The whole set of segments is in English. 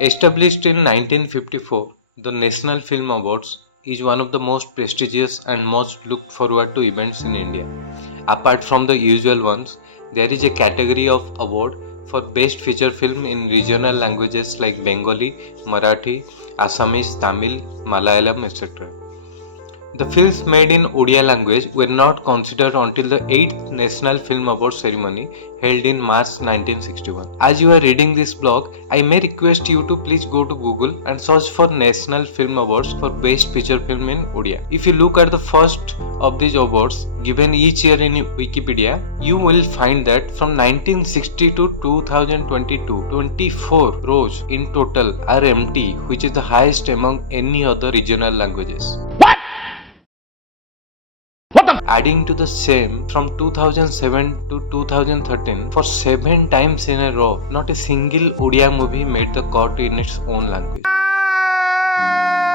Established in 1954, the National Film Awards is one of the most prestigious and most looked forward to events in India. Apart from the usual ones, there is a category of award for Best Feature Film in regional languages like Bengali, Marathi, Assamese, Tamil, Malayalam, etc. The films made in Odia language were not considered until the 8th National Film Awards ceremony held in March 1961. As you are reading this blog, I may request you to please go to Google and search for National Film Awards for Best Feature Film in Odia. If you look at the first of these awards given each year in Wikipedia, you will find that from 1960 to 2022, 24 rows in total are empty, which is the highest among any other regional languages. Adding to the same, from 2007 to 2013, for 7 times in a row, not a single Odia movie made the cut in its own language.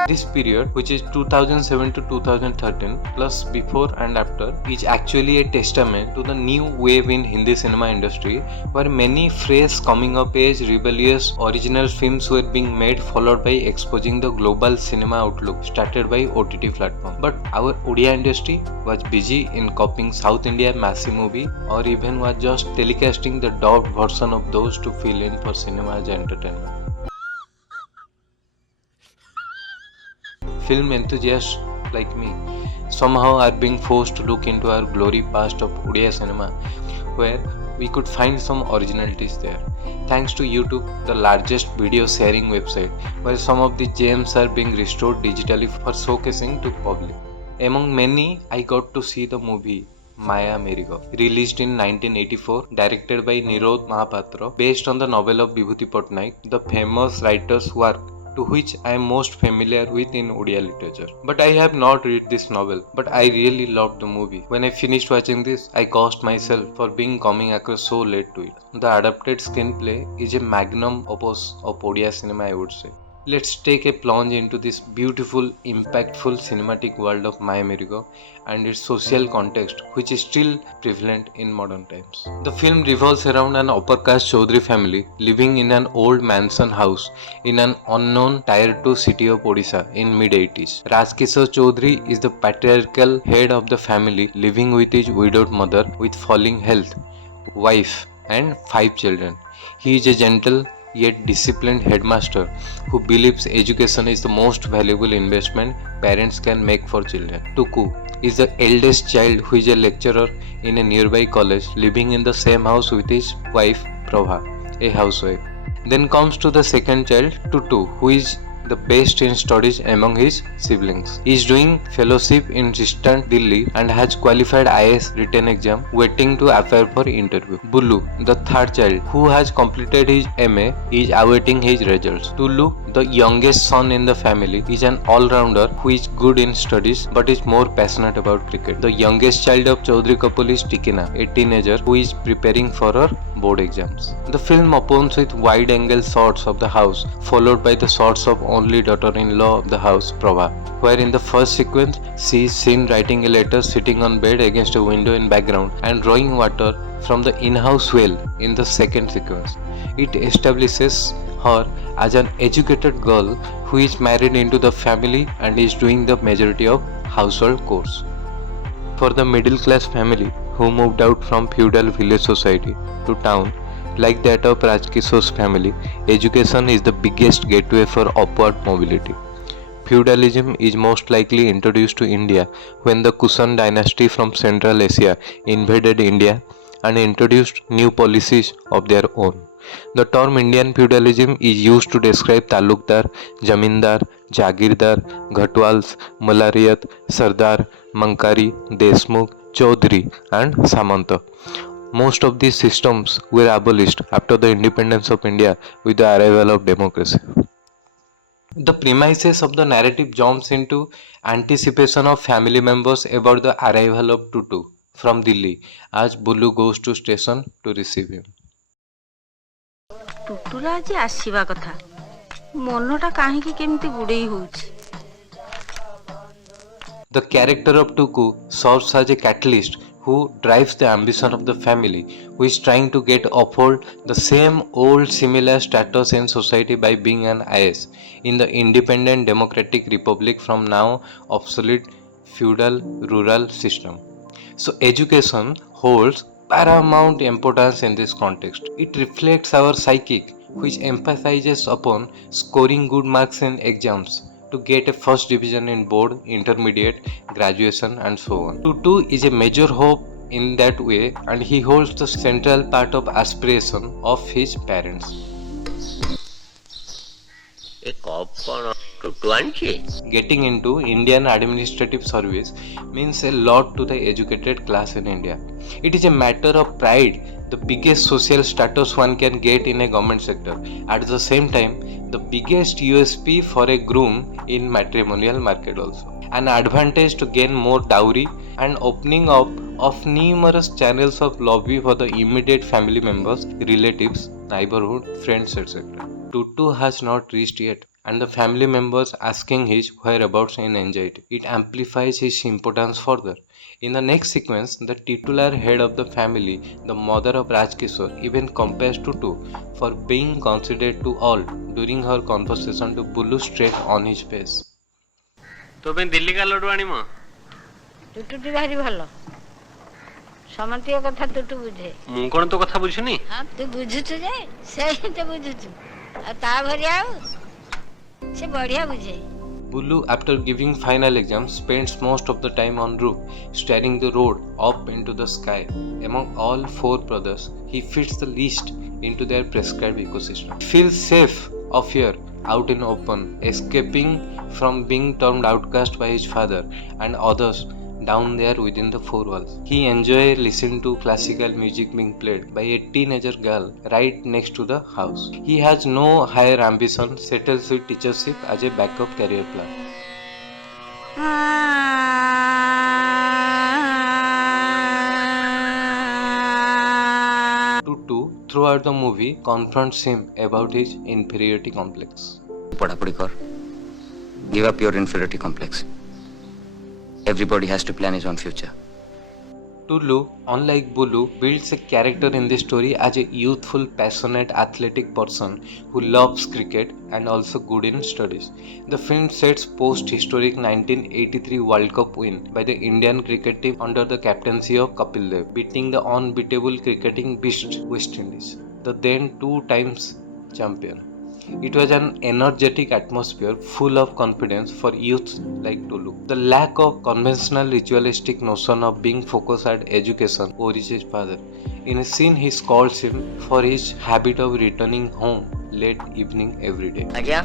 This period, which is 2007 to 2013 plus before and after, is actually a testament to the new wave in Hindi cinema industry, where many fresh coming of age rebellious original films were being made, followed by exposing the global cinema outlook started by OTT platform. But our Odia industry was busy in copying South India massive movie, or even was just telecasting the dubbed version of those to fill in for cinema as entertainment. Film enthusiasts like me somehow are being forced to look into our glory past of Odia cinema, where we could find some originalities there. Thanks to YouTube, the largest video sharing website, where some of the gems are being restored digitally for showcasing to public. Among many, I got to see the movie Maya Miriga, released in 1984, directed by Nirod Mohapatra, based on the novel of Bibhuti Pattnaik, the famous writer's work to which I am most familiar with in Odia literature. But I have not read this novel, but I really loved the movie. When I finished watching this, I cursed myself for being coming across so late to it. The adapted screenplay is a magnum opus of Odia cinema, I would say. Let's take a plunge into this beautiful, impactful cinematic world of Maya Miriga and its social context, which is still prevalent in modern times. The film revolves around an upper caste Chaudhary family living in an old mansion house in an unknown Tier 2 city of Odisha in mid-80s. Rajkishore Chaudhary is the patriarchal head of the family, living with his widowed mother with falling health, wife, and 5 children. He is a gentle yet disciplined headmaster who believes education is the most valuable investment parents can make for children. Tuku is the eldest child who is a lecturer in a nearby college, living in the same house with his wife Prabha, a housewife. Then comes to the second child, Tutu, who is the best in studies among his siblings. He is doing fellowship in distant Delhi and has qualified IAS written exam, waiting to appear for interview. Bulu, the third child, who has completed his MA, is awaiting his results. Tulu, the youngest son in the family, is an all-rounder who is good in studies but is more passionate about cricket. The youngest child of Chaudhary couple is Tikina, a teenager who is preparing for her board exams. The film opens with wide-angle shots of the house, followed by the shots of only daughter-in-law of the house, Prabha, where in the first sequence she is seen writing a letter sitting on bed against a window in background and drawing water from the in-house well in the second sequence. It establishes her as an educated girl who is married into the family and is doing the majority of household chores. For the middle-class family who moved out from feudal village society to town, like that of Rajkishore's family, education is the biggest gateway for upward mobility. Feudalism is most likely introduced to India when the Kushan dynasty from Central Asia invaded India and introduced new policies of their own. The term Indian feudalism is used to describe Talukdar, Jamindar, Jagirdar, Ghatwals, Malariyat, Sardar, Mankari, Deshmukh, Chaudhary, and Samanta. Most of these systems were abolished after the independence of India with the arrival of democracy. The premises of the narrative jumps into anticipation of family members about the arrival of Tutu from Delhi as Bulu goes to station to receive him. ଟୁଟୁର ଆଜି ଆସିବା କଥା, ମନଟା କାହିଁକି କେମିତି ଗୁଡେଇ ହଉଛି। The character of Tuku serves as a catalyst who drives the ambition of the family, who is trying to get uphold the same old similar status in society by being an IS in the independent democratic republic from now obsolete feudal rural system. So education holds paramount importance in this context. It reflects our psychic, which emphasizes upon scoring good marks in exams to get a first division in board, intermediate, graduation, and so on. Tutu is a major hope in that way, and he holds the central part of aspiration of his parents. A cup କ'ଣ ଟୁଟୁ ଆଣିଛି? Getting into Indian administrative service means a lot to the educated class in India. It is a matter of pride, the biggest social status one can get in a government sector. At the same time, the biggest USP for a groom in matrimonial market also. An advantage to gain more dowry and opening up of numerous channels of lobby for the immediate family members, relatives, neighborhood, friends, etc. Tutu has not reached yet, and the family members asking his whereabouts in anxiety. It amplifies his importance further. In the next sequence, the titular head of the family, the mother of Rajkishore, even compares Tutu for being considered to all during her conversation to Bulu straight on his face. ତୋ ପାଇଁ ଦିଲ୍ଲୀ କା ଲଡୁ ଆଣିମ? ଟୁଟୁଟି ଭାରି ଭଲ, ସମସ୍ତଙ୍କ କଥା ଟୁଟୁ ବୁଝେ। ମୁଁ କ'ଣ ତୋ କଥା ବୁଝୁନି? ହଁ ତୁ ବୁଝୁଛୁ ଯେ ସେଇ ତ ବୁଝୁଛୁ, ଆଉ ତା ଭରିଆ ଆଉ ସେ ବଢିଆ ବୁଝେ। Bulu, after giving final exam, spends most of the time on roof, staring the road up into the sky. Among all four brothers, he fits the least into their prescribed ecosystem. He feels safe of here, out in open, escaping from being termed outcast by his father and others down there within the four walls. He enjoys listening to classical music being played by a teenager girl right next to the house. He has no higher ambition, settles with teachership as a backup career plan. Tutu, throughout the movie, confronts him about his inferiority complex. पढ़ापढ़ी कर, give up your inferiority complex. Everybody has to plan his own future. Tulu, unlike Bulu, builds a character in this story as a youthful, passionate, athletic person who loves cricket and also good in studies. The film sets post-historic 1983 World Cup win by the Indian cricket team under the captaincy of Kapil Dev, beating the unbeatable cricketing beast West Indies, the then 2 times champion. It was an energetic atmosphere full of confidence for youths like Tulu. The lack of conventional ritualistic notion of being focused at education worries his father. In a scene, he scolds him for his habit of returning home late evening every day. ଆଜ୍ଞା,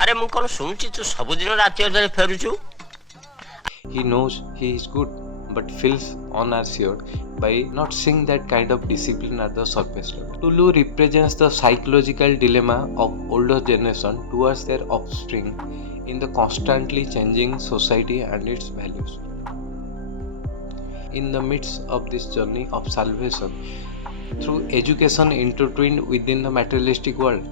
ଆରେ ମୁଁ କ'ଣ ଶୁଣୁଛି ତୁ ସବୁଦିନ ରାତି ଅଧରେ ଫେରୁଛୁ? He knows he is good, but feels unassured by not seeing that kind of discipline at the surface level. Tulu represents the psychological dilemma of older generation towards their offspring in the constantly changing society and its values. In the midst of this journey of salvation, through education intertwined within the materialistic world,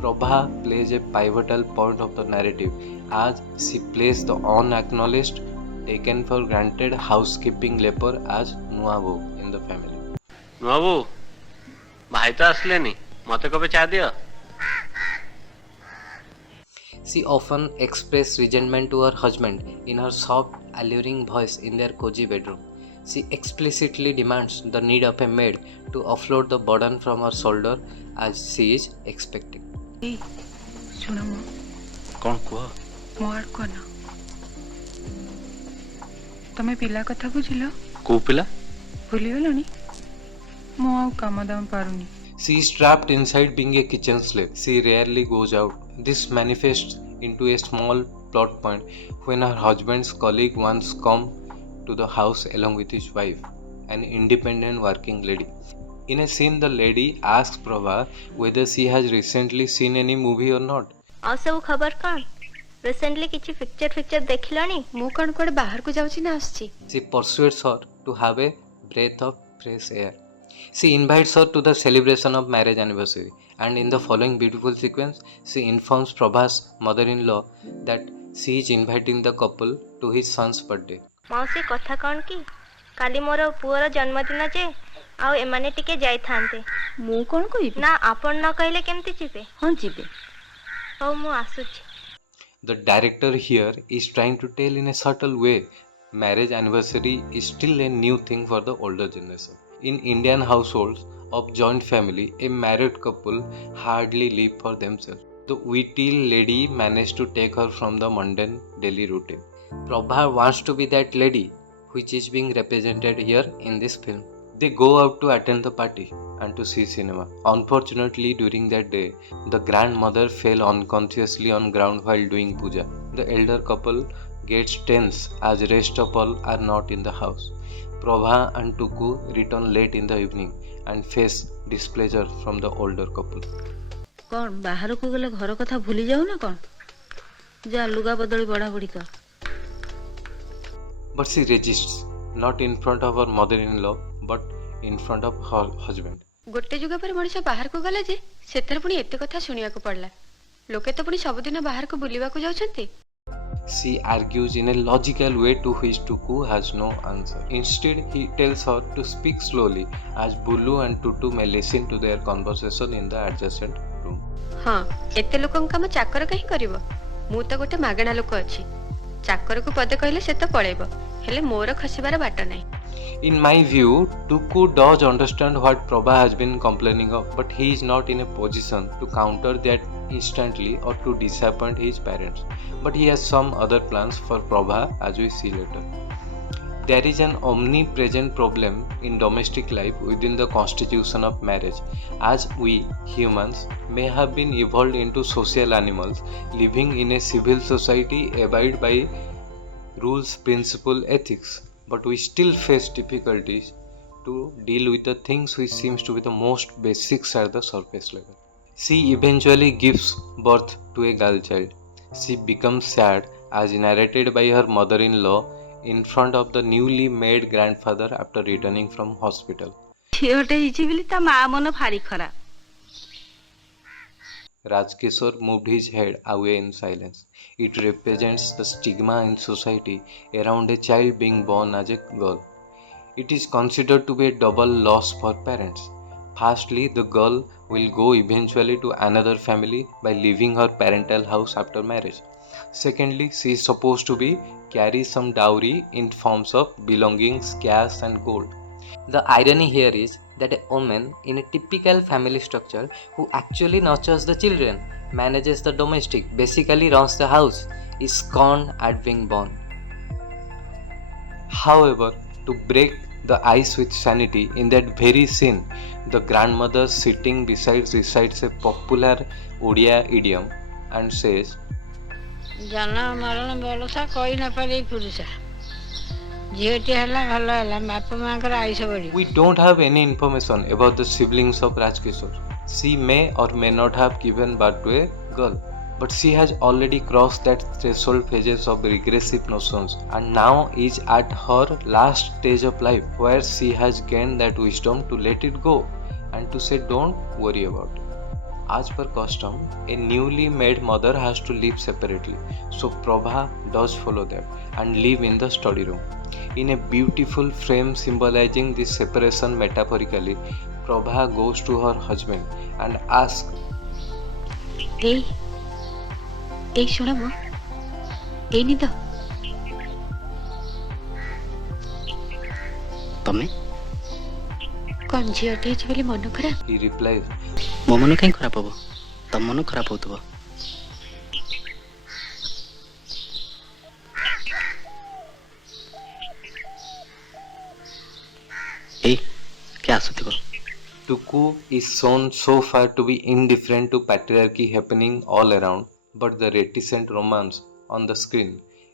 Prabha plays a pivotal point of the narrative as she plays the unacknowledged, taken for granted housekeeping labor as Nuavo in the family. ନୂଆବୁ, ଭାଇ ତ ଆସିଲେନି, ମତେ କବେ ଚା ଦିଅ? She often expresses resentment to her husband in her soft, alluring voice in their cozy bedroom. She explicitly demands the need of a maid to offload the burden from her shoulder as she is expecting. ଶୁଣ ମୋ କ'ଣ କୁହ? ମୋ ଆଡ଼କୁ ଅନାଅ। ତମେ ପିଲା କଥା ବୁଝିଲ? କୋଉ ପିଲା? ଭୁଲିଗଲଣି? ମୁଁ ଆଉ କାମ ଦାମ ପାରୁନି। She is trapped inside being a kitchen slave. She rarely goes out. This manifests into a small plot point when her husband's colleague once come to the house along with his wife, an independent working lady. In a scene, the lady asks Prabha whether she has recently seen any movie or not. ଆଉ ସବୁ ଖବର କ'ଣ? Recently କିଛି picture ଦେଖିଲଣି? ମୁଁ କ'ଣ କୁଆଡ଼େ ବାହାରକୁ ଯାଉଛି ନା ଆସୁଛି? She persuades her to have a breath of fresh air. She invites her to the celebration of marriage anniversary, and in the following beautiful sequence, she informs Prabha's mother-in-law that she is inviting the couple to his son's birthday. मौसी कथा कौन की काली मोर poor जन्मदिन जे आउ एमाने टिके जाई थांते मु कौन कहिबी ना आपण न कहले केमती जिबे हाँ जीवे हौ मु आसुची The director here is trying to tell in a subtle way marriage anniversary is still a new thing for the older generation. In Indian households of joint family, a married couple hardly live for themselves. The witty lady managed to take her from the mundane daily routine. Prabha wants to be that lady, which is being represented here in this film. They go out to attend the party and to see cinema. Unfortunately, during that day, the grandmother fell unconsciously on ground while doing puja. The elder couple gets tense as rest of all are not in the house. Prabha and Tuku return late in the evening and face displeasure from the older couple. कौन बाहर को गले घर कथा भूली जाऊ ना कौन जा लुगा बदली बड़ा बड़ी कर But she resists, not in front of her mother-in-law, but in front of her husband. गोटे जुग पर मनीष बाहर को गला जे सेथर पुनी एते कथा सुनिया को पड़ला लोके तो पुनी सबदिन बाहर को बुलिवा को जाउछंती She argues in a logical way to which Tuku has no answer. Instead, he tells her to speak slowly as Bulu and Tutu may listen to their conversation in the adjacent room. हां एते लोकन काम चाकर कहीं करिवो मु तो गोटे मागणा लोक अछि चाकर को पदे कहले से तो पळेबो हेले मोर खसिबार बाट नै In my view, Tuku does understand what Prabha has been complaining of, but he is not in a position to counter that instantly or to disappoint his parents. But he has some other plans for Prabha as we see later. There is an omnipresent problem in domestic life within the constitution of marriage, as we humans may have been evolved into social animals living in a civil society abide by rules, principle, ethics. But we still face difficulties to deal with the things which seems to be the most basics at the surface level. She eventually gives birth to a girl child. She becomes sad as narrated by her mother-in-law in front of the newly made grandfather after returning from hospital. झियोटे हिची बिली ता मा मन भारी खरा Rajkishore moved his head away in silence. It represents the stigma in society around a child being born as a girl. It is considered to be a double loss for parents. Firstly, the girl will go eventually to another family by leaving her parental house after marriage. Secondly, she is supposed to be carry some dowry in forms of belongings, cash and gold. The irony here is that a woman in a typical family structure who actually nurtures the children, manages the domestic, basically runs the house, is scorned at being born. However, to break the ice with sanity, in that very scene, the grandmother sitting beside recites a popular Odia idiom and says, ଜନ ମରଣ ବଳସା କହି ନ ପାରି ପୁରୁଷ ଝିଅଟି ହେଲା ଭଲ ହେଲା ବାପା ମାଙ୍କର ଆୟୁଷ ବଢି We don't have any information about the siblings of Rajkishore. She may or may not have given birth to a girl, but she has already crossed that threshold phases of regressive notions and now is at her last stage of life where she has gained that wisdom to let it go and to say don't worry about it. As per custom, a newly made mother has to live separately, so Prabha does follow that and live in the study room. In a beautiful frame symbolizing this separation metaphorically, Prabha goes to her husband and asks, ए सुन मो ए निद ତମେ कौन झियोटे अछि बोली मन खराब he replies, ମୋ ମନ କାହିଁ ଖରାପ ହବ ତମ ମନ ଖରାପ ହଉଥିବ ଏଇ କିଏ ଆସୁଥିବ Tuku is shown so far to be indifferent to patriarchy happening all around, but the reticent romance on the screen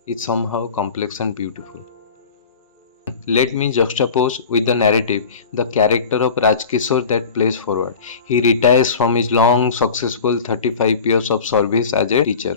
is somehow complex and beautiful. Let me juxtapose with the narrative the character of Rajkishore that plays forward. He retires from his long, successful 35 years of service as a teacher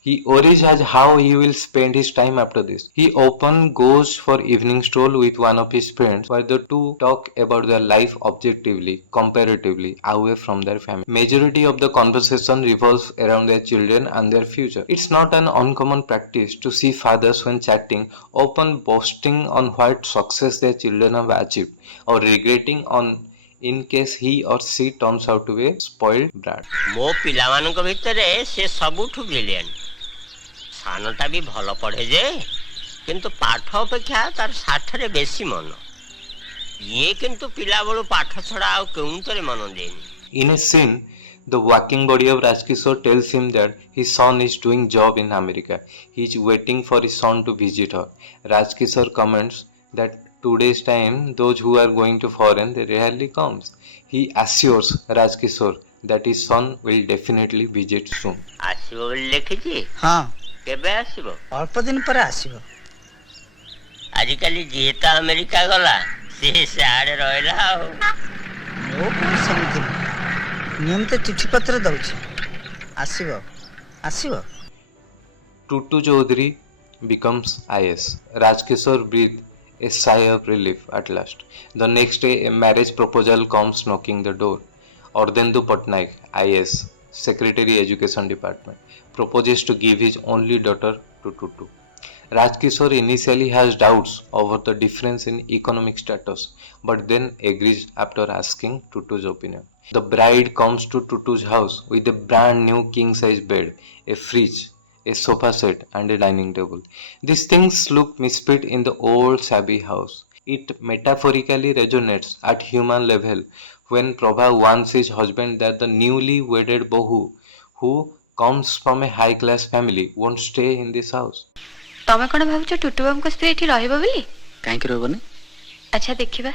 He worries as how he will spend his time after this. He often goes for evening stroll with one of his friends where the two talk about their life objectively, comparatively, away from their family. Majority of the conversation revolves around their children and their future. It's not an uncommon practice to see fathers when chatting often boasting on what success their children have achieved or regretting on in case he or she turns out to be a spoiled brat. ମୋ ପିଲାମାନଙ୍କ ଭିତରେ ସେ ସବୁଠୁ brilliant. ସାନଟା ବି ଭଲ ପଢେ ଯେ, କିନ୍ତୁ ପାଠ ଅପେକ୍ଷା ତାର ଷାଠରେ ବେଶୀ ମନ। ଇଏ କିନ୍ତୁ ପିଲାବେଳୁ ପାଠ ଛଡା ଆଉ କେଉଁଥିରେ ମନ ଦେଇନି। In a scene, the working body of Rajkishore tells him that his son is doing job in America. He is waiting for his son to visit her. Rajkishore comments that today's time, those who are going to foreign, they rarely comes. He assures Rajkishore that his son will definitely visit soon. ଆସିବ ବୋଲି ଲେଖିଛି। ହଁ କେବେ ଆସିବ? ଅଳ୍ପ ଦିନ ପରେ ଆସିବ। ଆଜିକାଲି ଯିଏ ତ ଆମେରିକା ଗଲା ସିଏ ସିଆଡେ ରହିଲା ଆଉ। ମୋ ପୁଅ ସେମିତି ନୁହେଁ। ନିୟମିତ ଚିଠି ପତ୍ର ଦଉଛି। ଆସିବ ଆସିବ। Tutu Chaudhary becomes IS. Rajkishore breathes a sigh of relief at last. The next day, a marriage proposal comes knocking the door. Bibhuti Pattnaik, IS, Secretary Education Department, proposes to give his only daughter to Tutu. Rajkishore initially has doubts over the difference in economic status, but then agrees after asking Tutu's opinion. The bride comes to Tutu's house with a brand new king-size bed, a fridge, a sofa set and a dining table. These things look misfit in the old shabby house. It metaphorically resonates at human level when Prabha warns his husband that the newly wedded bohu who comes from a high class family won't stay in this house. ତମେ କଣ ଭାବୁଛ ଟୁଟୁ ବାବୁଙ୍କ ସ୍ତ୍ରୀ ଏଠି ରହିବ ବୋଲି? କାହିଁକି ରହିବନି? ଆଚ୍ଛା ଦେଖିବା।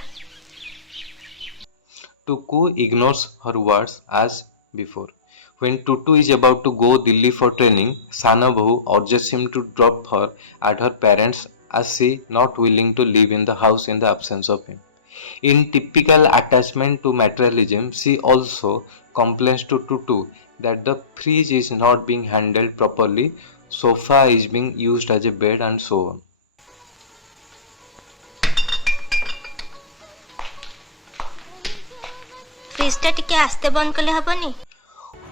Tuku ignores her words as before. When Tutu is about to go Delhi for training, Sana Bahu urges him to drop her at her parents as she not willing to live in the house in the absence of him. In typical attachment to materialism, she also complains to Tutu that the fridge is not being handled properly, sofa is being used as a bed and so on. ଫ୍ରିଜ୍ଟା ଟିକେ ଆସ୍ତେ ବନ୍ଦ କଲେ ହବନି?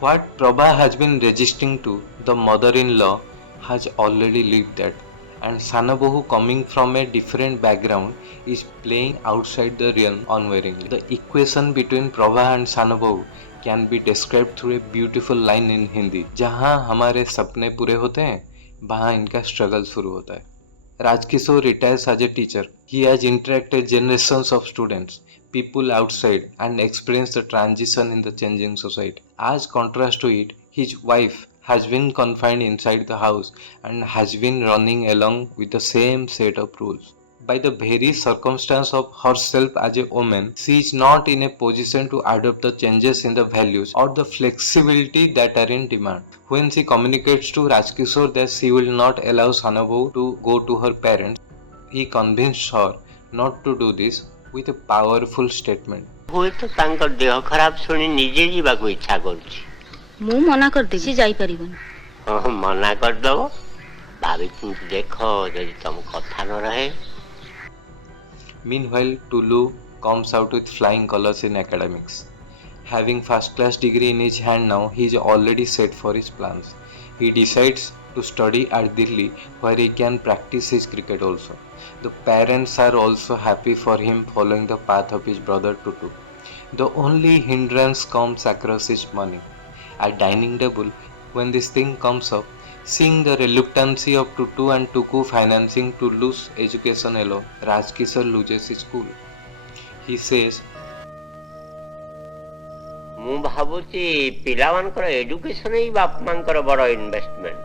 What Prabha has been resisting to, the mother-in-law has already lived that, and Sanabahu, coming from a different background, is playing outside the realm unwaringly. The equation between Prabha and Sanabahu can be described through a beautiful line in Hindi. जहाँ हमारे सपने पूरे होते हैं, वहाँ इनका struggle शुरू होता है. Rajkishore retires as a teacher. He has interacted generations of students, people outside, and experienced the transition in the changing society. As contrast to it, his wife has been confined inside the house and has been running along with the same set of rules. By the very circumstance of herself as a woman, she is not in a position to adopt the changes in the values or the flexibility that are in demand. When she communicates to Rajkishore that she will not allow Sanabahu to go to her parents, he convinced her not to do this with a powerful statement. ହୁଏତ ତାଙ୍କ ଦେହ ଖରାପ ଶୁଣି ନିଜେ ଯିବାକୁ ଇଚ୍ଛା କରୁଛି। ମୁଁ ମନା କରିଦେବି ଯାଇପାରିବନି। ହଁ ମନା କରିଦବ। ଭାବିଚିନ୍ତି ଦେଖ ଯଦି ତମ କଥା ନ ରହେ। Meanwhile, Tulu comes out with flying colors in academics. Having first class degree in his hand now, he is already set for his plans. He decides to study at Delhi where he can practice his cricket also. The parents are also happy for him following the path of his brother Tutu. The only hindrance comes across his money. At dining table, when this thing comes up, seeing the reluctancy of Tutu and Tuku financing Tulu's education alone, Rajkishore loses his cool. He says, ମୁଁ ଭାବୁଛି ପିଲାମାନଙ୍କର education ହିଁ ବାପା ମାଙ୍କର ବଡ investment.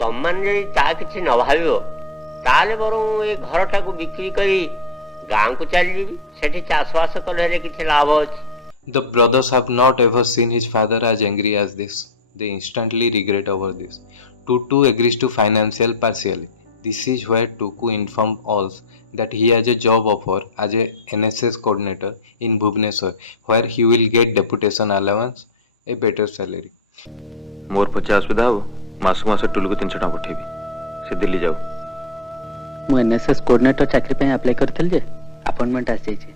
ତମମାନେ ଯଦି ତା କିଛି ନ ଭାବିବ ତାହେଲେ ବରଂ ଏ ଘରଟାକୁ ବିକ୍ରି କରି ଗାଁକୁ ଚାଲିଯିବି। ସେଠି ଚାଷବାସ କଲେ କିଛି ଲାଭ ଅଛି। the brothers have not ever seen his father as angry as this. They instantly regret over this. Tutu agrees to financial partially. This is where Tuku informs all that he has a job offer as a NSS coordinator in Bhubaneswar, where he will get deputation allowance, a better salary. मोर पचास सुधा हो मासु मास टुलु को 300 टका पठेबी से दिल्ली जाऊ मु NSS coordinator चाकरी पे अप्लाई करथिल जे अपॉइंटमेंट आ जाई छै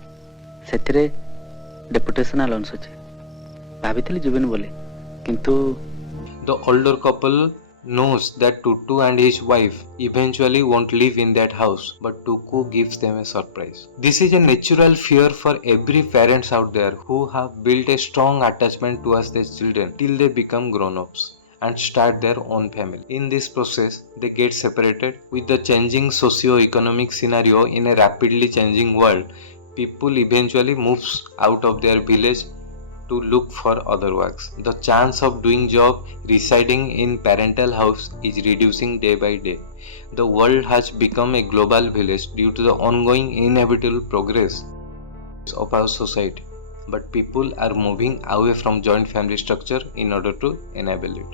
सेथिरे डेपुटेशन अलाउंस अछि भाबिथिली जीवन बोले किंतु The older couple knows that Tutu and his wife eventually won't live in that house, but Tuku gives them a surprise. This is a natural fear for every parents out there who have built a strong attachment towards their children till they become grown-ups and start their own family. In this process, they get separated. With the changing socio-economic scenario in a rapidly changing world, people eventually moves out of their village to look for other works. The chance of doing job residing in parental house is reducing day by day. The world has become a global village due to the ongoing inevitable progress of our society. But people are moving away from joint family structure in order to enable it.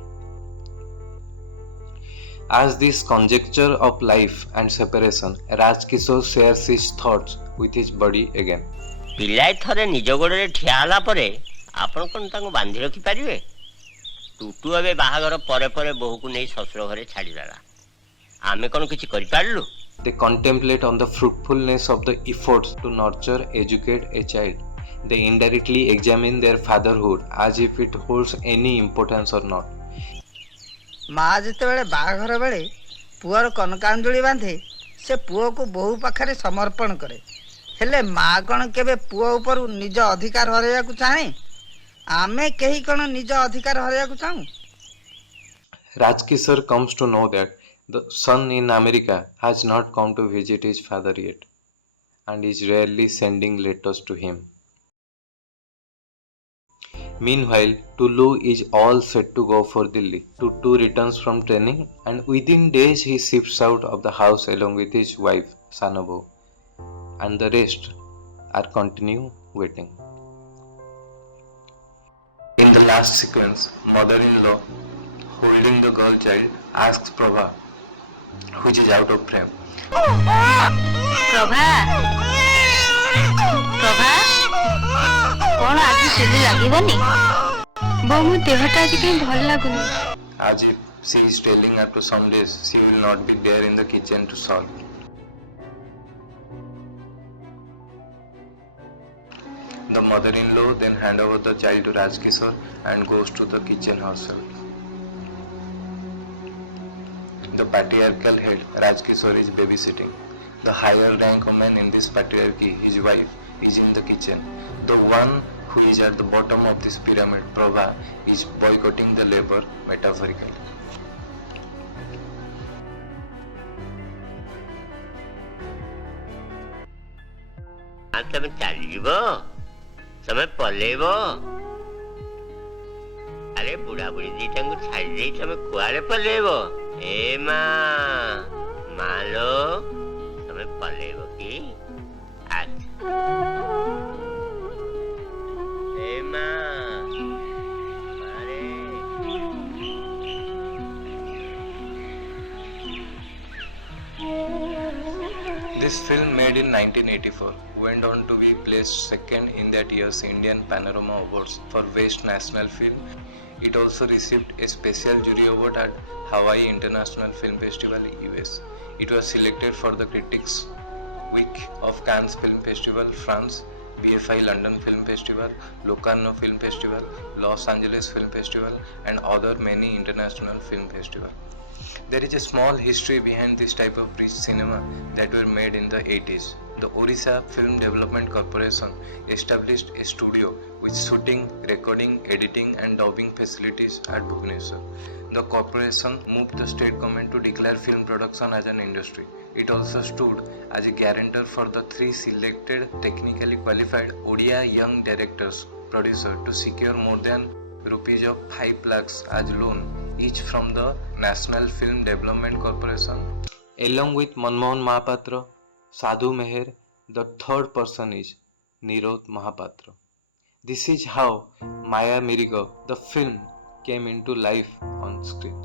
As this conjecture of life and separation, Raj Kishore shares his thoughts with his buddy again. ପିଲାଏ ଥରେ ନିଜ ଗୋଡ଼ରେ ଠିଆ ହେଲା ପରେ ଆପଣ କ'ଣ ତାଙ୍କୁ ବାନ୍ଧି ରଖିପାରିବେ? ଟୁଟୁ ଏବେ ବାହାଘର ପରେ ପରେ ବୋହୂକୁ ନେଇ ଶ୍ୱଶୁର ଘରେ ଛାଡ଼ିଦେଲା। ଆମେ କ'ଣ କିଛି କରିପାରିଲୁ? They contemplate on the fruitfulness of the efforts to nurture, educate a child. They indirectly examine their fatherhood as if it holds any importance or not. ମା ଯେତେବେଳେ ବାହାଘର ବେଳେ ପୁଅର କନକାଞ୍ଜଳି ବାନ୍ଧେ ସେ ପୁଅକୁ ବୋହୂ ପାଖରେ ସମର୍ପଣ କରେ ହେଲେ ମା କ'ଣ କେବେ ପୁଅ ଉପରୁ ନିଜ ଅଧିକାର ହରାଇବାକୁ ଚାହେଁ? ଆମେ କେହି କ'ଣ ନିଜ ଅଧିକାର ହରାଇବାକୁ ଚାହୁଁ? Raj Kishore comes to know that the son in America has not come to visit his father yet and is rarely sending letters to him. Meanwhile, Tulu is all set to go for Delhi. Tutu returns from training and within days he shifts out of the house along with his wife, Sanabo, and the rest are continue waiting. In the last sequence, mother-in-law holding the girl child asks Prabha, which is out of frame. Prabha Prabha कौन आज चली लगनी ବୋଉ ମୋ ଦେହଟା ଆଜି କାହିଁ ଭଲ ଲାଗୁନି। As if she is telling after some days she will not be there in the kitchen to solve. The mother-in-law then hand over the child to Raj Kishore and goes to the kitchen herself. The patriarchal head, Raj Kishore, is babysitting. The higher rank man in this patriarchy, his wife, is in the kitchen. The one who is at the bottom of this pyramid, Prabha, is boycotting the labor metaphorically. ତମେ ଚାଲିଯିବ? ତମେ ପଲେଇବ? ଆରେ ବୁଢା ବୁଢୀ ଦିଟାଙ୍କୁ ଛାଡ଼ି ଦେଇ ତମେ କୁଆଡେ ପଲେଇବ? ଏ ମାଲୋ ତମେ ପଲେଇବ କି? ଏ ମାରେ This film, made in 1984, went on to be placed second in that year's Indian Panorama Awards for Best National Film. It also received a special jury award at Hawaii International Film Festival, US. It was selected for the Critics' Week of Cannes Film Festival, France, BFI London Film Festival, Locarno Film Festival, Los Angeles Film Festival, and other many international film festivals. There is a small history behind this type of rich cinema that were made in the 80s. The Orissa Film Development Corporation established a studio with shooting, recording, editing and dubbing facilities at Bhubaneswar. The corporation moved the state government to declare film production as an industry. It also stood as a guarantor for the 3 selected technically qualified Odia young directors producer to secure more than rupees of 5 lakhs as loan each from the National Film Development Corporation. Along with Nirod Mohapatra, Sadhu Meher, the third person is Nirod Mohapatra. This is how Maya Miriga, the film, came into life on screen.